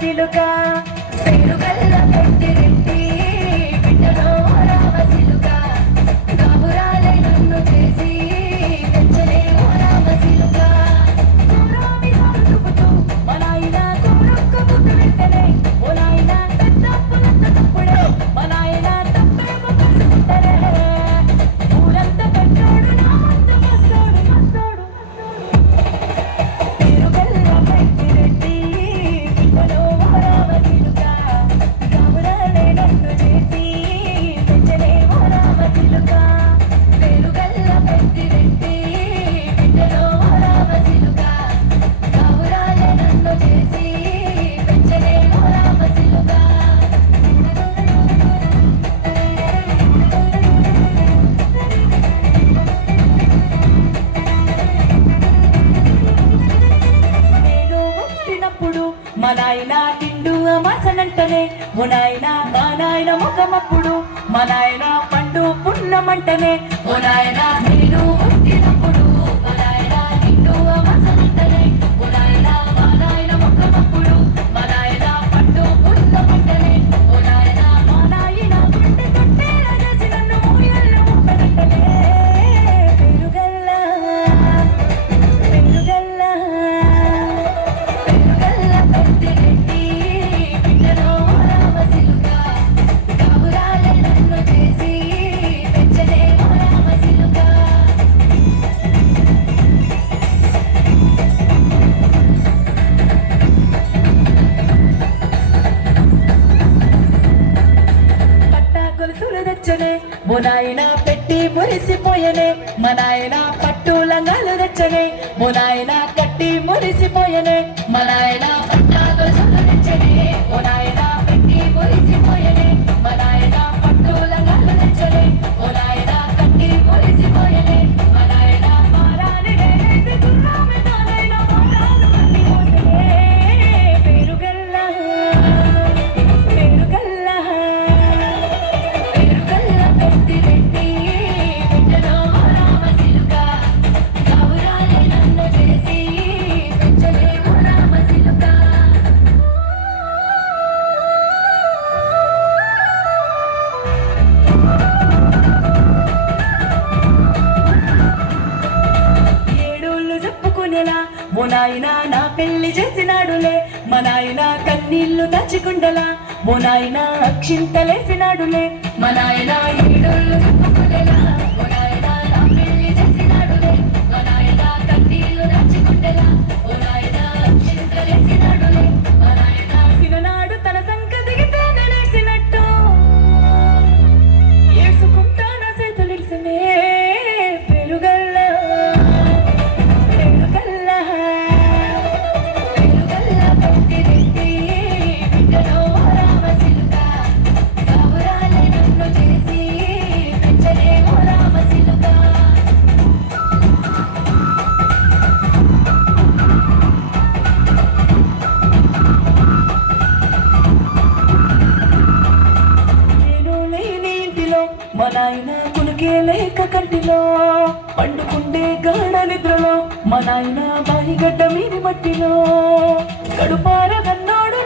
సిలుక పేరుగల్ల పెద్దిరెడ్డి బిడ్డలో రామ సిలుక గాబురాలే నన్ను చేసి తెచ్చలే రామ సిలుక కోరామి సారుతుకుతూ మా నాయన కోరొక్క ముద్దు వెంటనే ఓ నాయన పెద్ద పులంత తప్పుడే మా నాయన తప్పే కసుకుంటరే ఊరంతా పెట్టోడు నా మంత మస్తోడు పేరుగల్ల పెద్దిరెడ్డి బిడ్డలో రామ సిలుక గాబురాలే నన్ను చేసి తెచ్చలే రామ సిలుక పేరుగల్ల పెద్దిరెడ్డి బిడ్డలో రామ సిలుక గాబురాలే నన్ను చేసి తెచ్చలే రామ సిలుక నేను పుట్టినప్పుడు మా నాయన నిండు అమాసనంటనే ఓ నాయన మా నాయన ముఖమప్పుడు మా నాయన పండు పున్నమంటనే ఓ నాయన నేను పుట్టినప్పుడు మా నాయన నిండు అమాసనంటనే ఓ నాయన మా నాయన ముఖమప్పుడు మా నాయన పండు పున్నమంటనే ఓ నాయన మా నాయన గుండె తొట్టేలా చేసి నన్ను ఊయల్ల ఊపనంటనే పేరుగల్ల పెద్దిరెడ్డి బిడ్డలో రామ సిలుక గాబురాలే నన్ను చేసి తెచ్చలే రామ సిలుక పట్టా గొలుసులు తెచ్చనే ఓ నాయన పెట్టి మురిసిపోయనే మా నాయన పట్టు లంగాలు తెచ్చనే ఓ నాయన కట్టి మురిసిపోయనే మా నాయన పట్టా గొలుసులు తెచ్చనే ఓ నాయన పెట్టి మురిసిపోయనే మా నాయన పట్టు లంగాలు తెచ్చనే ఓ నాయన కట్టి మురిసిపోయనే మా నాయన మారాని నేనేంటి గుర్రామి నాయన మారాలు కట్టి మోసనే పేరుగల్ల పేరుగల్ల పెద్దిరెడ్డి బిడ్డలో రామ సిలుక గాబురాలే నన్ను చేసి తెచ్చలే రామ సిలుక ఏడోళ్ళు చెప్పుకునేలా ఓ నాయన నా పెళ్లి చేసినాడులే మా నాయన కన్నీళ్లు దాచికుండలా ఓ నాయన అక్షింతలేసినాడులే మా నాయన ఏడోళ్ళు చెప్పుకునేలా ఓ నాయన నా పెళ్లి చేసినాడులే మా నాయన కన్నీళ్లు దాచికుండలా ఓ నాయన అక్షింతలేసినాడులే మా నాయన సిననాడు తన సంక దిగితే నేనేసినట్టు ఏసుకుంటా నా చేతులిడిసనే పెరుగల్ల పెద్దిరెడ్డి బిడ్డలో రామ సిలుక గాబురాలే నన్ను చేసి తెచ్చలే రామ సిలుక నేను లేని ఇంటిలో మా నాయన కునుకే లేక కంటిలో పండుకుండే గాఢ నిద్రలో మా నాయన బాయిగడ్డ మీది మట్టిలో కడుపార కన్నోడు